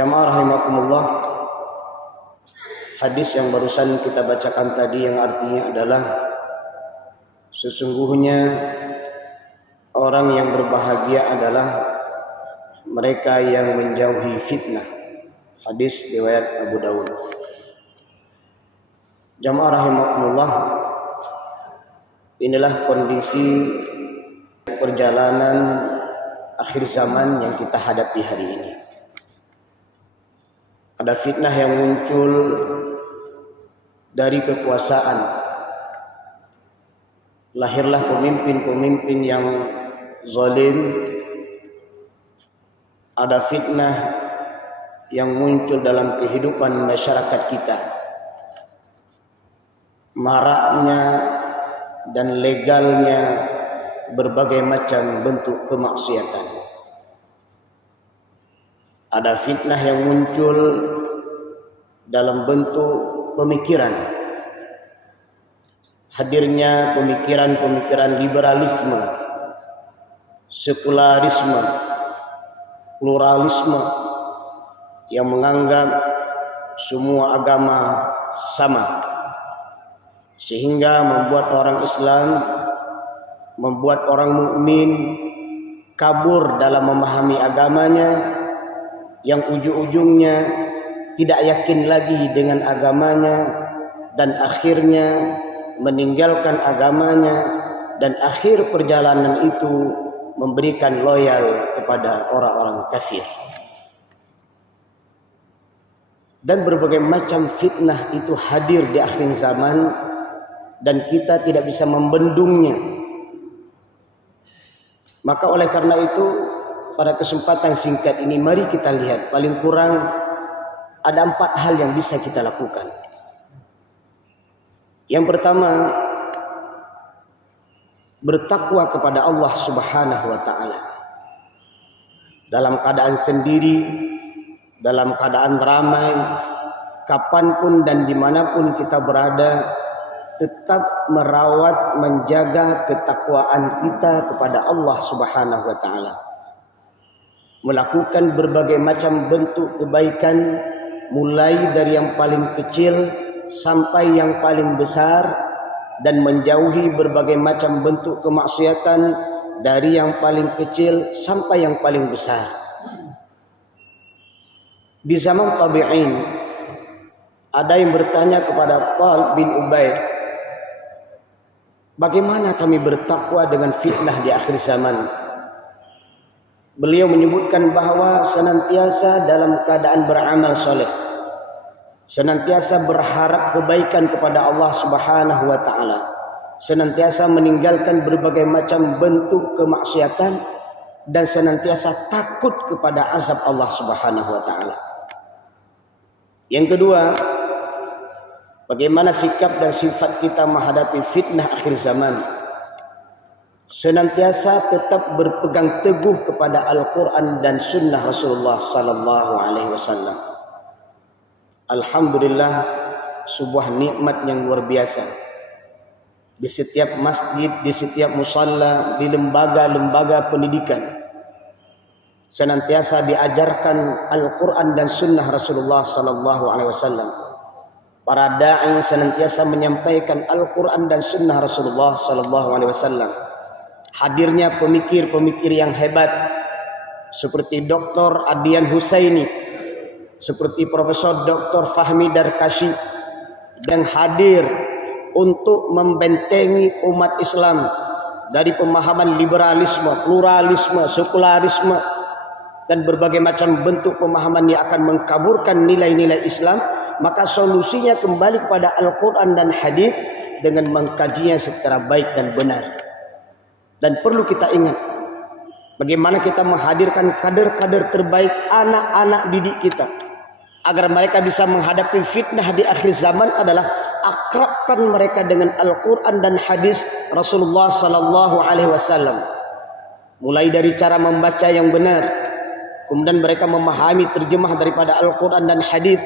Jamaah rahimakumullah, hadis yang barusan kita bacakan tadi yang artinya adalah sesungguhnya orang yang berbahagia adalah mereka yang menjauhi fitnah. Hadis riwayat Abu Dawud. Jamaah rahimakumullah, inilah kondisi perjalanan akhir zaman yang kita hadapi hari ini. Ada fitnah yang muncul dari kekuasaan. Lahirlah pemimpin-pemimpin yang zalim. Ada fitnah yang muncul dalam kehidupan masyarakat kita. Maraknya dan legalnya berbagai macam bentuk kemaksiatan. Ada fitnah yang muncul dalam bentuk pemikiran. Hadirnya pemikiran-pemikiran liberalisme, sekularisme, pluralisme yang menganggap semua agama sama, sehingga membuat orang Islam, membuat orang mukmin kabur dalam memahami agamanya, yang ujung-ujungnya tidak yakin lagi dengan agamanya dan akhirnya meninggalkan agamanya, dan akhir perjalanan itu memberikan loyal kepada orang-orang kafir. Dan berbagai macam fitnah itu hadir di akhir zaman dan kita tidak bisa membendungnya. Maka oleh karena itu, pada kesempatan singkat ini mari kita lihat paling kurang ada 4 hal yang bisa kita lakukan. Yang pertama, bertakwa kepada Allah Subhanahu wa taala. Dalam keadaan sendiri, dalam keadaan ramai, kapanpun dan dimanapun kita berada, tetap merawat, menjaga ketakwaan kita kepada Allah Subhanahu wa taala. Melakukan berbagai macam bentuk kebaikan, mulai dari yang paling kecil sampai yang paling besar, dan menjauhi berbagai macam bentuk kemaksiatan dari yang paling kecil sampai yang paling besar. Di zaman tabi'in, ada yang bertanya kepada Talib bin Ubaid, bagaimana kami bertakwa dengan fitnah di akhir zaman? Beliau menyebutkan bahwa senantiasa dalam keadaan beramal soleh, senantiasa berharap kebaikan kepada Allah Subhanahu wa taala, senantiasa meninggalkan berbagai macam bentuk kemaksiatan, dan senantiasa takut kepada azab Allah Subhanahu wa taala. Yang kedua, bagaimana sikap dan sifat kita menghadapi fitnah akhir zaman? Senantiasa tetap berpegang teguh kepada Al-Quran dan Sunnah Rasulullah Sallallahu Alaihi Wasallam. Alhamdulillah, sebuah nikmat yang luar biasa. Di setiap masjid, di setiap musalla, di lembaga-lembaga pendidikan, senantiasa diajarkan Al-Quran dan Sunnah Rasulullah Sallallahu Alaihi Wasallam. Para da'i senantiasa menyampaikan Al-Quran dan Sunnah Rasulullah Sallallahu Alaihi Wasallam. Hadirnya pemikir-pemikir yang hebat seperti Dr. Adian Husaini, seperti Profesor Dr. Fahmi Darkashi, yang hadir untuk membentengi umat Islam dari pemahaman liberalisme, pluralisme, sekularisme, dan berbagai macam bentuk pemahaman yang akan mengkaburkan nilai-nilai Islam. Maka solusinya kembali kepada Al-Quran dan hadis dengan mengkajinya secara baik dan benar. Dan perlu kita ingat bagaimana kita menghadirkan kader-kader terbaik, anak-anak didik kita, agar mereka bisa menghadapi fitnah di akhir zaman adalah akrabkan mereka dengan Al-Quran dan hadis Rasulullah Sallallahu Alaihi Wasallam. Mulai dari cara membaca yang benar, kemudian mereka memahami terjemah daripada Al-Quran dan hadis,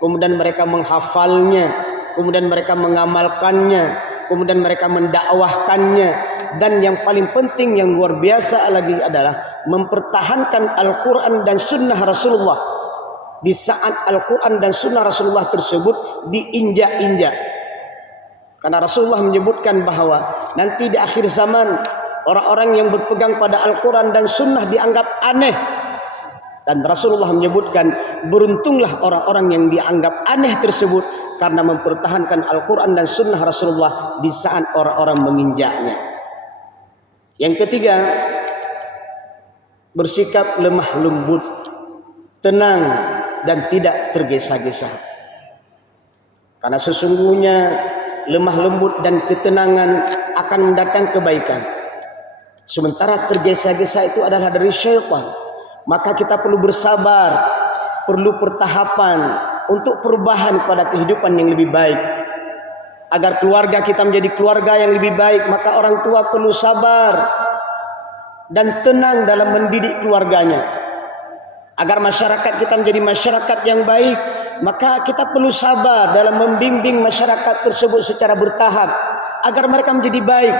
kemudian mereka menghafalnya, kemudian mereka mengamalkannya, kemudian mereka mendakwahkannya, dan yang paling penting yang luar biasa lagi adalah mempertahankan Al-Quran dan Sunnah Rasulullah di saat Al-Quran dan Sunnah Rasulullah tersebut diinjak-injak. Karena Rasulullah menyebutkan bahwa nanti di akhir zaman orang-orang yang berpegang pada Al-Quran dan Sunnah dianggap aneh. Dan Rasulullah menyebutkan beruntunglah orang-orang yang dianggap aneh tersebut karena mempertahankan Al-Quran dan Sunnah Rasulullah di saat orang-orang menginjaknya. Yang ketiga, bersikap lemah lembut, tenang dan tidak tergesa-gesa. Karena sesungguhnya lemah lembut dan ketenangan akan mendatangkan kebaikan. Sementara tergesa-gesa itu adalah dari syaitan. Maka kita perlu bersabar, perlu pertahapan untuk perubahan pada kehidupan yang lebih baik. Agar keluarga kita menjadi keluarga yang lebih baik, maka orang tua perlu sabar dan tenang dalam mendidik keluarganya. Agar masyarakat kita menjadi masyarakat yang baik, maka kita perlu sabar dalam membimbing masyarakat tersebut secara bertahap agar mereka menjadi baik.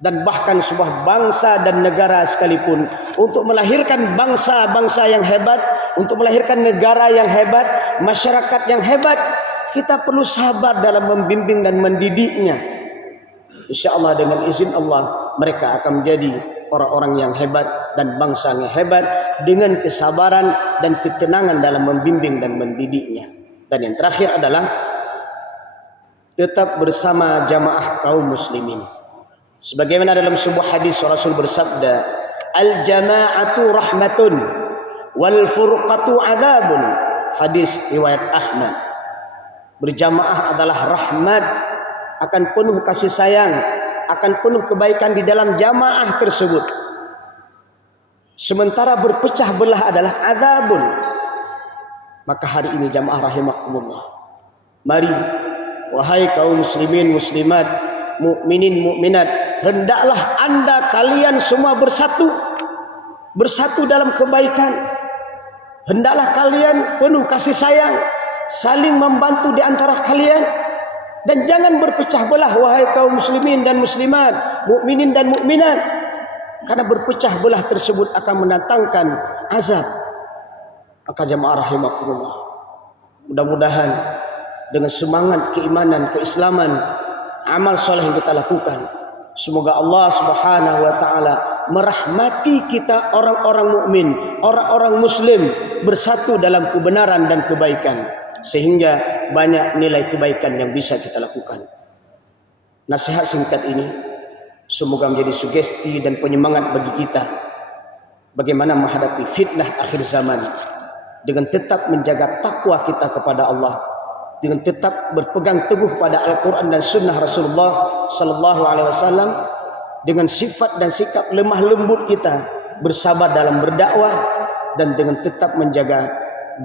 Dan bahkan sebuah bangsa dan negara sekalipun, untuk melahirkan bangsa-bangsa yang hebat, untuk melahirkan negara yang hebat, masyarakat yang hebat, kita perlu sabar dalam membimbing dan mendidiknya. InsyaAllah dengan izin Allah, mereka akan menjadi orang-orang yang hebat dan bangsa yang hebat dengan kesabaran dan ketenangan dalam membimbing dan mendidiknya. Dan yang terakhir adalah tetap bersama jamaah kaum muslimin. Sebagaimana dalam sebuah hadis Rasul bersabda, al-jama'atu rahmatun wal furqatu adzabun. Hadis riwayat Ahmad. Berjamaah adalah rahmat, akan penuh kasih sayang, akan penuh kebaikan di dalam jamaah tersebut. Sementara berpecah belah adalah adzabun. Maka hari ini jamaah rahimakumullah, mari wahai kaum muslimin muslimat, mukminin mukminat, hendaklah anda kalian semua bersatu dalam kebaikan. Hendaklah kalian penuh kasih sayang, saling membantu di antara kalian, dan jangan berpecah belah wahai kaum muslimin dan muslimat, mukminin dan mukminat, karena berpecah belah tersebut akan mendatangkan azab. Maka jamaah rahimakumullah, mudah-mudahan dengan semangat keimanan, keislaman, amal soleh yang kita lakukan, semoga Allah Subhanahu wa taala merahmati kita orang-orang mukmin, orang-orang muslim bersatu dalam kebenaran dan kebaikan, sehingga banyak nilai kebaikan yang bisa kita lakukan. Nasihat singkat ini semoga menjadi sugesti dan penyemangat bagi kita bagaimana menghadapi fitnah akhir zaman dengan tetap menjaga takwa kita kepada Allah, dengan tetap berpegang teguh pada Al-Quran dan Sunnah Rasulullah Sallallahu Alaihi Wasallam, dengan sifat dan sikap lemah lembut kita, bersabar dalam berdakwah, dan dengan tetap menjaga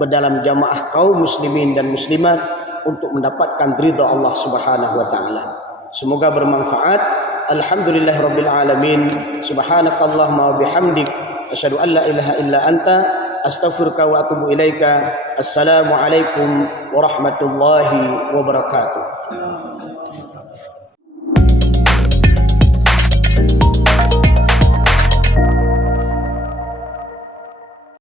berdalam jamaah kaum muslimin dan muslimat untuk mendapatkan ridha Allah Subhanahu Wa Taala. Semoga bermanfaat. Alhamdulillahirabbil alamin. Subhanakallahumma wa bihamdik, asyhadu an la ilaha illa anta, astaghfiruka wa atubu ilaika. Assalamualaikum warahmatullahi wabarakatuh.